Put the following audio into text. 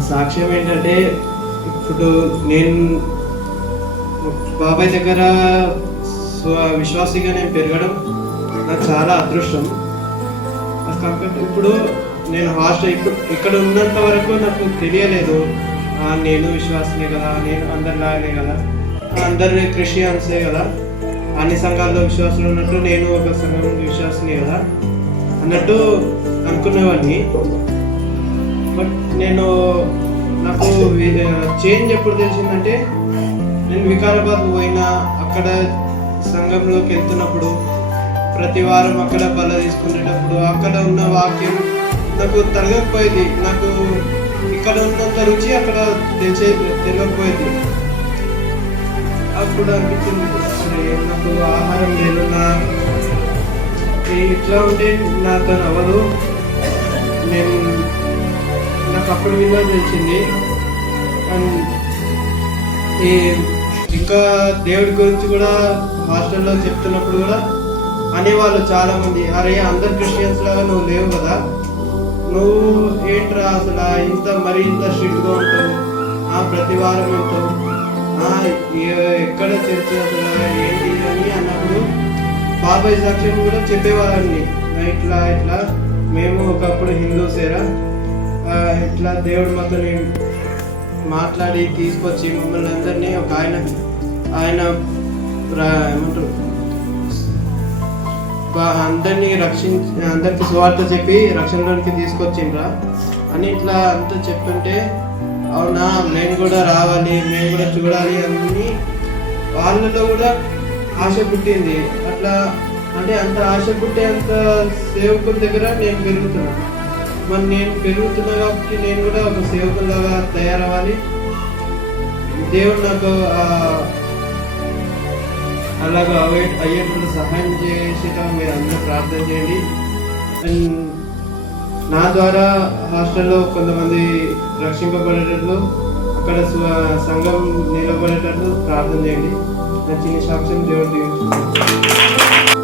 సాక్ష్యం ఏంటంటే ఇప్పుడు నేను బాబాయ్ దగ్గర స్వ- విశ్వాసిగా నేను పెరగడం నాకు చాలా అదృష్టం. కాకపోతే ఇప్పుడు నేను హాస్టల్ ఇప్పుడు ఇక్కడ ఉన్నంత వరకు నాకు తెలియలేదు. నేను విశ్వాసనే కదా నేను అందరిలాగానే కదా. అందరు క్రిస్టియన్సే కదా. అన్ని సంఘాల్లో విశ్వాసులు ఉన్నట్టు నేను ఒక సంఘం విశ్వాసనే కదా. అన్నట్టు అనుకునేవాడిని. బట్ నేను నాకు చేంజ్ ఎప్పుడు తెలిసిందంటే నేను వికారాబాద్ పోయినా అక్కడ సంఘంలోకి వెళ్తున్నప్పుడు ప్రతి వారం అక్కడ బల్ల తీసుకునేటప్పుడు అక్కడ ఉన్న వాక్యం నాకు తరగకపోయేది నాకు ఇక్కడ ఉన్నంత రుచి అక్కడ తెలిసే తెలియకపోయేది. అప్పుడు అనిపించింది అరే నాకు ఆహారం లేదు నా ఇట్లా ఉంటే నాతో అవ్వదు నేను నాకు అప్పుడు విలువ తెలిసింది. అండ్ ఈ ఇంకా దేవుడి గురించి కూడా హాస్టల్లో చెప్తున్నప్పుడు కూడా అనేవాళ్ళు చాలా మంది అరే అందరు క్రిస్టియన్స్ లాగా నువ్వు లేవు కదా. నువ్వు ఏంట్రా అసలు ఇంత మరి ఇంత స్ట్రిక్ట్గా ఉంటావు? ఆ ప్రతి వారం ఉంటావు? ఆ, ఎక్కడ చర్చ అసలు ఏంటి అని అన్నప్పుడు బాబాయ్ సాక్ష్యం కూడా చెప్పేవాళ్ళని ఇట్లా ఇట్లా మేము ఒకప్పుడు హిందూసేరా? ఇట్లా దేవుడు మాతో మాట్లాడి తీసుకొచ్చి మమ్మల్ని అందరినీ ఒక ఆయన ఆయన ఏమంటారు? అందరినీ రక్షించి అందరికి సువార్త చెప్పి రక్షణలోనికి తీసుకొచ్చిండ్రా. అని ఇట్లా అంతా చెప్తుంటే అవునా మేము కూడా రావాలి మేము కూడా చూడాలి అని వాళ్ళలో కూడా ఆశ పుట్టింది. అట్లా అంటే అంత ఆశ పుట్టే అంత సేవకుల దగ్గర నేను పెరుగుతున్నాను మరి నేను పెరుగుతున్నా కాబట్టి నేను కూడా ఒక సేవకులాగా తయారవ్వాలి. దేవుడు నాకు అలాగా అవే అయ్యేటప్పుడు సహాయం చేసేటం మీరు అందరూ ప్రార్థన చేయండి. అండ్ నా ద్వారా హాస్టల్లో కొంతమంది రక్షింపబడేటట్లు అక్కడ స్వ- సంఘం నిలబడేటట్లు ప్రార్థన చేయండి. నా చిన్న సాక్ష్యం దేవుడు దీవించుకుంటాను